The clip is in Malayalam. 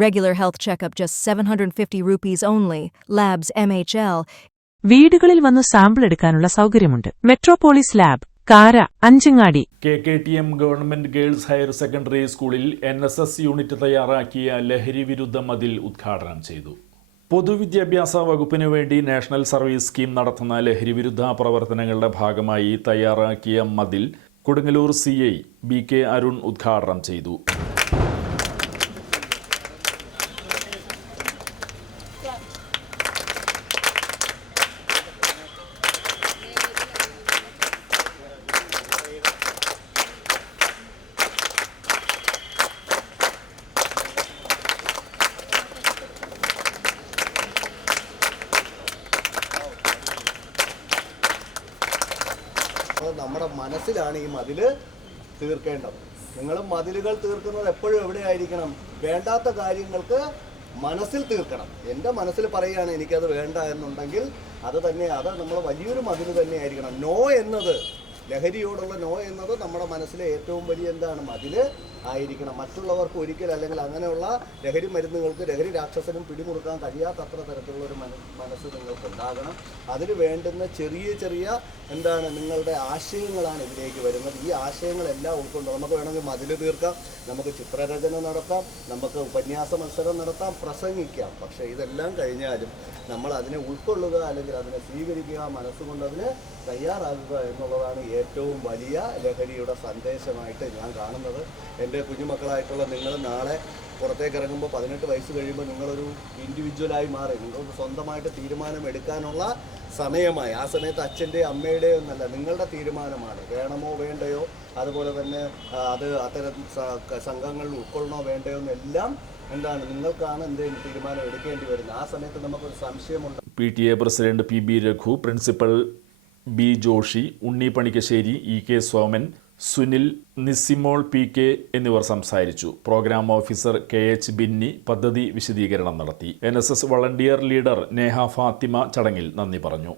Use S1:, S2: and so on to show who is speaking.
S1: Regular health checkup just 750 rupees only. Labs MHL.
S2: വീടുകളിൽ വന്ന് സാമ്പിൾ എടുക്കാനുള്ള സൗകര്യമുണ്ട് metropolis lab Kara Anchangadi
S3: K K T M government girls higher secondary സ്കൂളിൽ എൻ എസ് എസ് യൂണിറ്റ് തയ്യാറാക്കിയ ലഹരി വിരുദ്ധ മതിൽ ഉദ്ഘാടനം ചെയ്തു പൊതുവിദ്യാഭ്യാസ വകുപ്പിനു വേണ്ടി നാഷണൽ സർവീസ് സ്കീം നടത്തുന്ന ലഹരി വിരുദ്ധ പ്രവർത്തനങ്ങളുടെ ഭാഗമായി തയ്യാറാക്കിയ മതിൽ Kodungallur C I B K Arun ഉദ്ഘാടനം ചെയ്തു
S4: അപ്പോൾ നമ്മുടെ മനസ്സിലാണ് ഈ മതിൽ തീർക്കേണ്ടത്. നിങ്ങൾ മതിലുകൾ തീർക്കുന്നത് എപ്പോഴും എവിടെയായിരിക്കണം? വേണ്ടാത്ത കാര്യങ്ങൾക്ക് മനസ്സിൽ തീർക്കണം. എന്റെ മനസ്സിൽ പറയുകയാണ് എനിക്കത് വേണ്ട എന്നുണ്ടെങ്കിൽ അത് തന്നെ അത് നമ്മൾ വലിയൊരു മതിൽ തന്നെയായിരിക്കണം. നോ എന്നത് ലഹരിയോടുള്ള നോ എന്നത് നമ്മുടെ മനസ്സിലെ ഏറ്റവും വലിയ എന്താണ്? മതിൽ ആയിരിക്കണം. മറ്റുള്ളവർക്ക് ഒരിക്കൽ അല്ലെങ്കിൽ അങ്ങനെയുള്ള ലഹരി മരുന്നുകൾക്ക് ലഹരി രാക്ഷസനും പിടിമുറുക്കാൻ കഴിയാത്തത്ര തരത്തിലുള്ള ഒരു മന മനസ്സ് നിങ്ങൾക്ക് ഉണ്ടാകണം. അതിന് വേണ്ടുന്ന ചെറിയ ചെറിയ എന്താണ് നിങ്ങളുടെ ആശയങ്ങളാണ് ഇതിലേക്ക് വരുന്നത്. ഈ ആശയങ്ങളെല്ലാം ഉൾക്കൊണ്ട് നമുക്ക് വേണമെങ്കിൽ മതിൽ തീർക്കാം നമുക്ക് ചിത്രരചന നടത്താം നമുക്ക് ഉപന്യാസ മത്സരം നടത്താം പ്രസംഗിക്കാം. പക്ഷേ ഇതെല്ലാം കഴിഞ്ഞാലും നമ്മൾ അതിനെ ഉൾക്കൊള്ളുക അല്ലെങ്കിൽ അതിനെ സ്വീകരിക്കുക മനസ്സുകൊണ്ട് അതിന് തയ്യാറാകുക എന്നുള്ളതാണ് ഏറ്റവും വലിയ ലഹരിയുടെ സന്ദേശമായിട്ട് ഞാൻ കാണുന്നത്. എന്റെ കുഞ്ഞുമക്കളായിട്ടുള്ള നിങ്ങൾ നാളെ പുറത്തേക്ക് ഇറങ്ങുമ്പോൾ പതിനെട്ട് വയസ്സ് കഴിയുമ്പോൾ നിങ്ങളൊരു ഇൻഡിവിജ്വലായി മാറി നിങ്ങൾക്ക് സ്വന്തമായിട്ട് തീരുമാനം എടുക്കാനുള്ള സമയമായി. ആ സമയത്ത് അച്ഛന്റെയോ അമ്മയുടെയോ ഒന്നല്ല നിങ്ങളുടെ തീരുമാനമാണ്. വേണമോ വേണ്ടയോ? അതുപോലെ തന്നെ അത് അത്തരം സംഘങ്ങളിൽ ഉൾക്കൊള്ളണോ വേണ്ടയോ എന്നെല്ലാം എന്താണ്? നിങ്ങൾക്കാണ് എന്തെങ്കിലും തീരുമാനം എടുക്കേണ്ടി വരുന്നത്? ആ സമയത്ത് നമുക്കൊരു സംശയമുണ്ട്.
S3: P T A president P B Raghu principal B Joshi Unni Panikkassery E K Soman Sunil Nisimol P K എന്നിവർ സംസാരിച്ചു. Programme officer K H Binny പദ്ധതി വിശദീകരണം നടത്തി. N volunteer leader Neha Fathima ചടങ്ങിൽ നന്ദി പറഞ്ഞു.